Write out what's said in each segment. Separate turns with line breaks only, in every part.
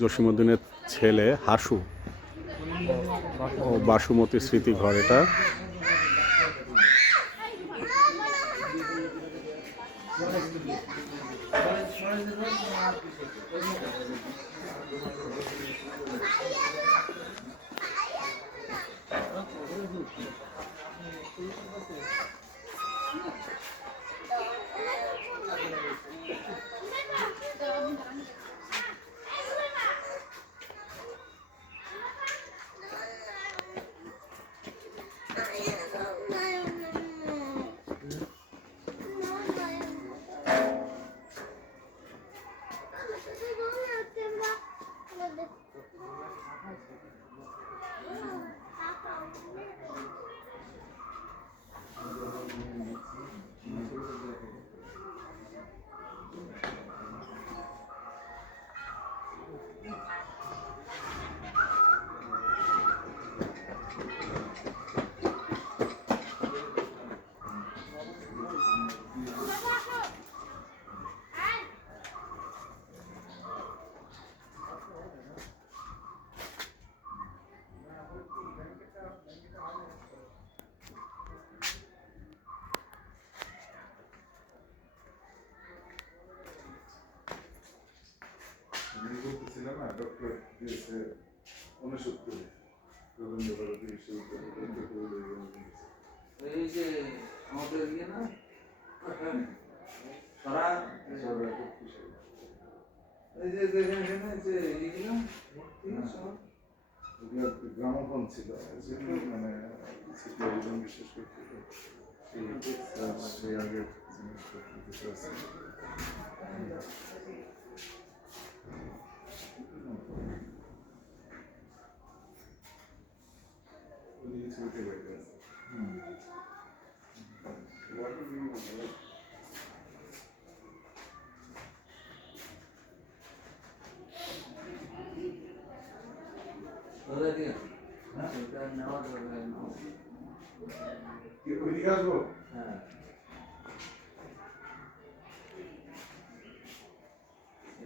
জসীমউদ্দিনের ছেলে হাসু ও বাসুমতি স্মৃতি ঘর এটা।
আমি বলতেছিলাম না ডক্টর দিয়েছে উনসত্তরে রবীন্দ্র ভারতী বিশ্ববিদ্যালয়
এই যে আমাদের ইয়ে না সারা এই যে দেখেন এখানে যে এইগুলো
গ্রামোফোন ছিল মানে বিশেষ সেই সেই আগের জিনিসপত্র 我这没有没有。都在这个。现在拿了多少？你回家做？啊。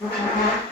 Gracias.